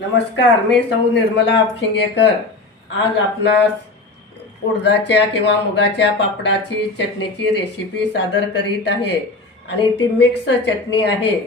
नमस्कार मी सौ निर्मला शिंगेकर. आज आपणास उडदाच्या किंवा मुगाच्या पापडाची चटणीची रेसिपी सादर करीत आहे आणि ती मिक्स चटणी आहे.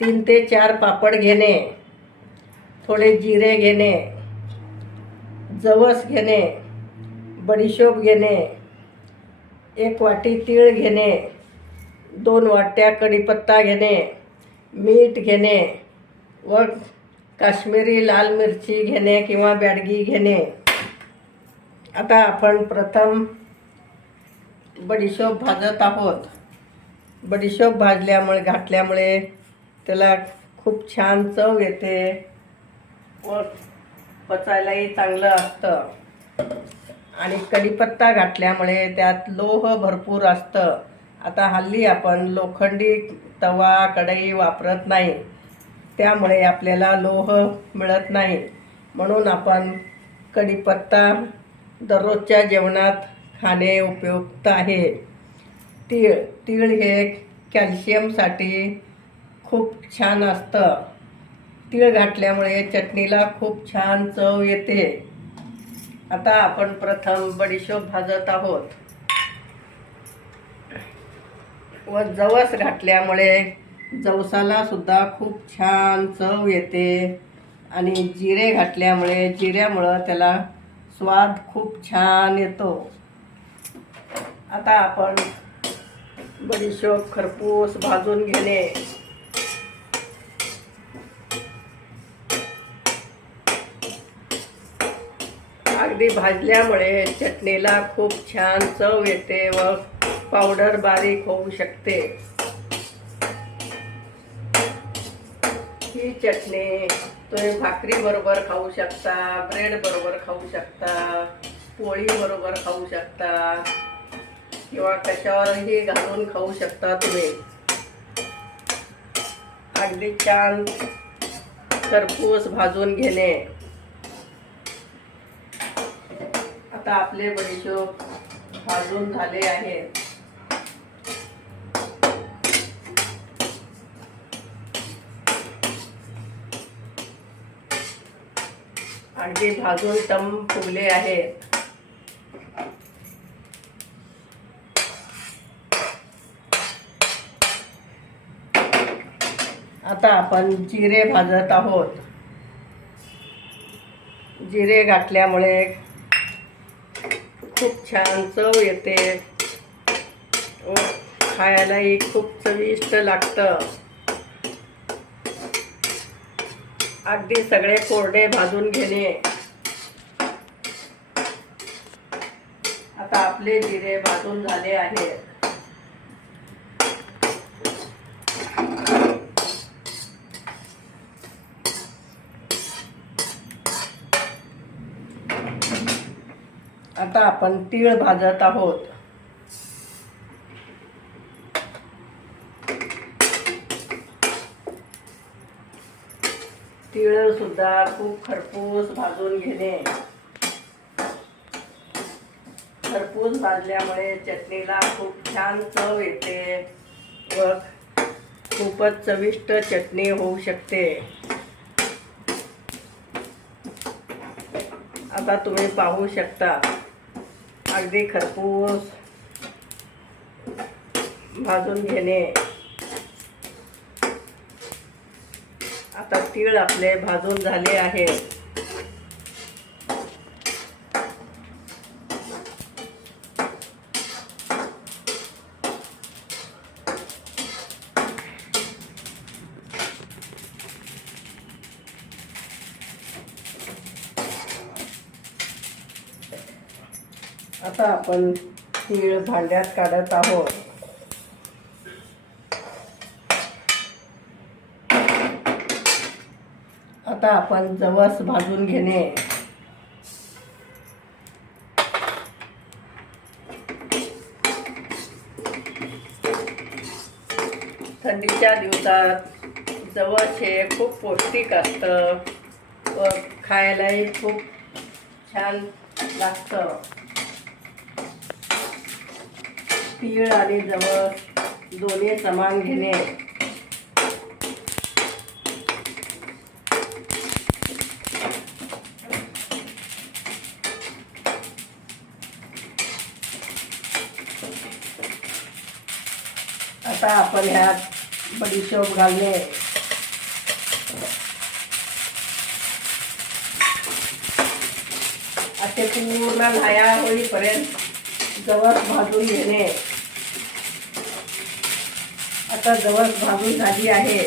तीन ते चार पापड घेणे थोडे जिरे घेणे जवस घेणे बडीशोप घेणे एक वाटी तीळ घेणे दोन वाट्या कढीपत्ता घेणे मीठ घेणे व काश्मीरी लाल मिरची घेणे किंवा बॅडगी घेणे. आता आपण प्रथम बडीशोप भाजत आहोत. बडीशोप भाजल्यामुळे घातल्यामुळे त्याला खूप छान चव येते व पचायलाही चांगलं असतं. आणि कढीपत्ता घातल्यामुळे त्यात लोह भरपूर असतं. आता हल्ली आपण लोखंडी तवा कढई वापरत नाही. त्यामुळे आपल्याला लोह मिळत नाही. म्हणून आपण कढीपत्ता दररोजच्या जेवणात खाणे उपयुक्त आहे. तीळ तीळ हे कॅल्शियमसाठी खूप छान असतं. तीळ घातल्यामुळे चटणीला खूप छान चव येते. आता आपण प्रथम बडीशोप भाजत आहोत. व जवस घातल्यामुळे जवसाला सुद्धा खूप छान चव येते. आणि जिरे घातल्यामुळे जिऱ्यामुळं त्याला स्वाद खूप छान येतो. आता आपण बडीशोप खरपूस भाजून घेणे. अगदी भाजल्यामुळे चटणीला खूप छान चव येते व पावडर बारीक होऊ शकते. ही चटणी तुम्ही भाकरी बरोबर खाऊ शकता ब्रेड बरोबर खाऊ शकता पोळी बरोबर खाऊ शकता किंवा कशावरही घालून खाऊ शकता तुम्ही. अगदी छान खरपूस भाजून घेणे. आता आपले बडीशोप भाजून झाले आहेत. अगदी भाजून टम फुगले आहेत. आता आपण जिरे भाजत आहोत. जिरे घातल्यामुळे खूप छान चव येते. खायलाही खूप चविष्ट लागतं. अगदी सगळे कोरडे भाजून घेणे. आता आपले जिरे भाजून झाले आहेत. आता आपण तीळ भाजत आहोत तीळ सुद्धा खूप खरपूस भाजून घेणे. खरपूस भाजल्यामुळे चटणीला खूप छान चव येते व खूपच चविष्ट चटणी होऊ शकते. आता तुम्ही पाहू शकता अगदी खरपूस भाजून घेणे आता तीळ आपले भाजून झाले आहेत आता आपण तीळ भांड्यात काढत आहोत. आता आपण जवस भाजून घेणे. थंडीच्या दिवसात जवस हे खूप पौष्टिक असतं व खायलाही खूप छान लागतं. तीळ आणि जवस दोन्ही समान घेणे आता आपण ह्यात बडीशेप घालणे असे पूर्ण लाया होईपर्यंत जवळ भाजून घेणे। आता जवळ भाजून झाली आहे।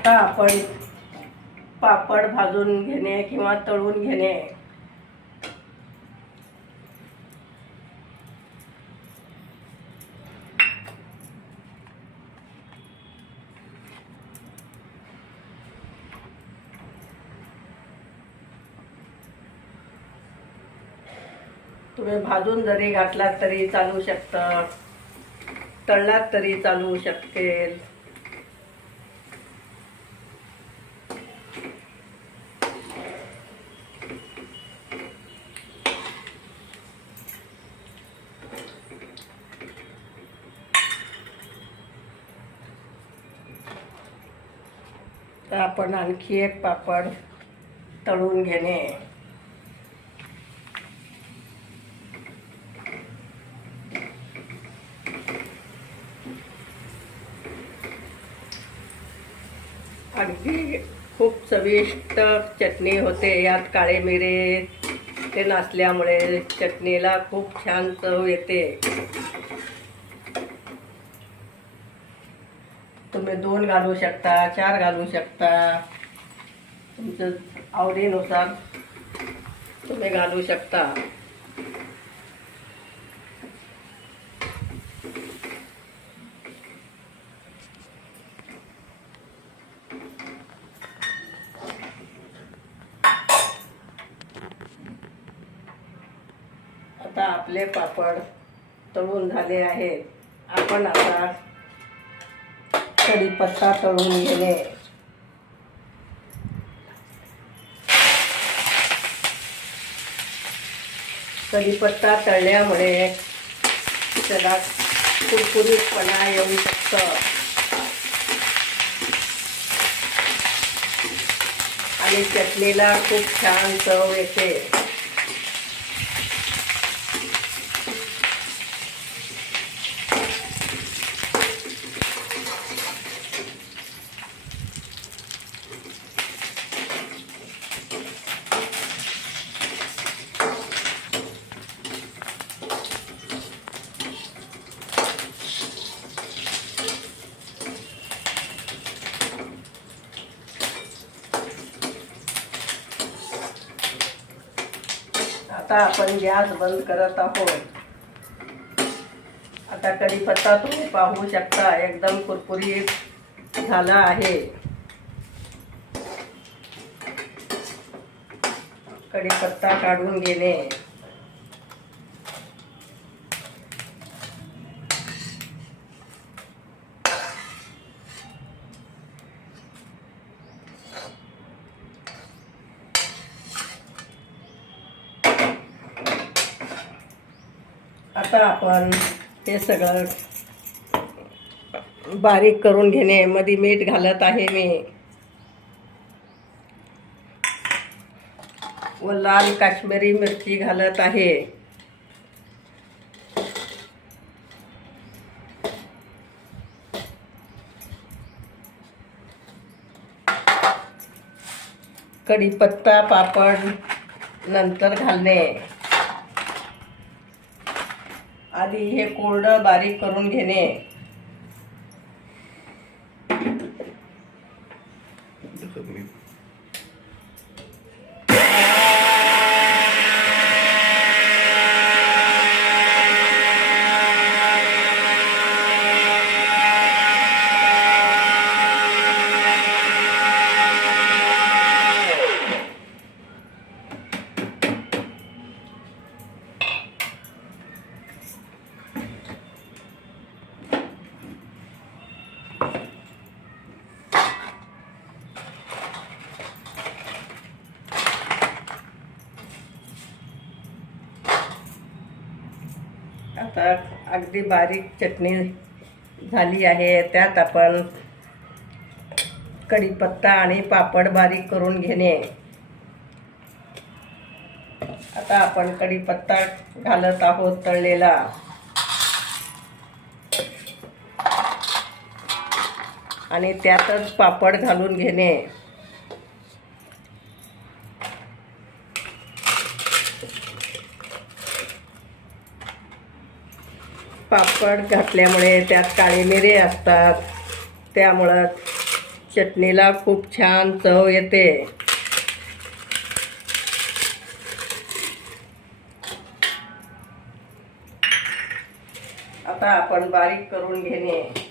आता आपण पापड भाजून घेणे किंवा तळून घेणे. तुम्ही भाजून जरी घातलात तरी चालू शकतं. तळलात तरी चालू शकेल तर आपण आणखी एक पापड तळून घेणे. अगदी खूप चविष्ट चटणी होते यात काळे मिरे ते नसल्यामुळे चटणीला खूप छान चव येते. तुम्ही दोन घालू शकता चार घालू शकता. तुमचं आवडीनुसार तुम्ही घालू शकता. आता आपले पापड तळून झाले आहेत. आपण आता कढीपत्ता तळून गेले कढीपत्ता तळल्यामुळे त्याला कुरकुरीतपणा येऊ शकतं आणि चटणीला खूप छान चव येते आता आपण गॅस बंद करत आहोत. आता कढीपत्ता तुम्ही पाहू शकता एकदम कुरकुरीत झाला आहे. कढीपत्ता काढून घेणे. आता आपण हे सगळं बारीक करून घेणे. मध्ये मीठ घालत आहे मी. व लाल काश्मीरी मिरची घालत आहे. कढीपत्ता पापड नंतर घालणे. आधी हे कोरडं बारीक करून घेणे. आता अगदी बारीक चटणी झाली आहे. त्यात आपण कढीपत्ता आणि पापड बारीक करून घेणे. आता आपण कढीपत्ता घालत आहोत तळलेला. आणि त्यातच पापड घालून घेणे. तिखट घातल्यामुळे त्यात काळे मिरे असतात. त्यामुळं चटणीला खूप छान चव येते. आता आपण बारीक करून घेणे.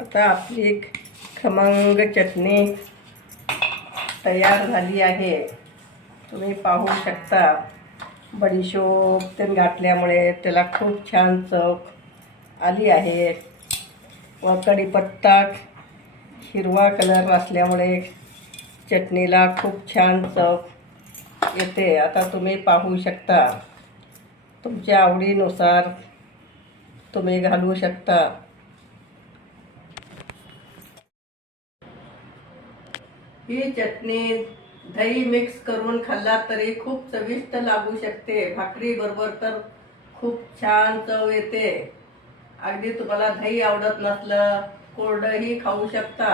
आता आपली खमंग चटणी तयार झाली आहे. तुम्ही पाहू शकता बडीशोप ते घातल्यामुळे त्याला खूप छान चव आली आहे. व कढीपत्ता हिरवा कलर असल्यामुळे चटणीला खूप छान चव येते. आता तुम्ही पाहू शकता तुमच्या आवडीनुसार तुम्ही घालू शकता. ही चटणी दही मिक्स करून खाल्ला तरी खूप चविष्ट लागू शकते. भाकरी बरोबर तर खूप छान चव येते. अगदी तुम्हाला दही आवडत नसलं कोरडंही खाऊ शकता.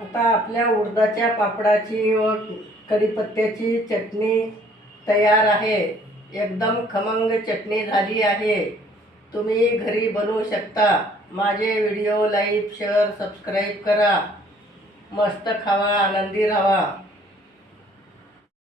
आता आपल्या उडदाच्या पापडाची व कढीपत्त्याची चटणी तयार आहे. एकदम खमंग चटणी झाली आहे. तुम्ही घरी बनवू शकता. माझे व्हिडिओ लाईक शेअर सबस्क्राईब करा. मस्त खावा आनंदी राहा.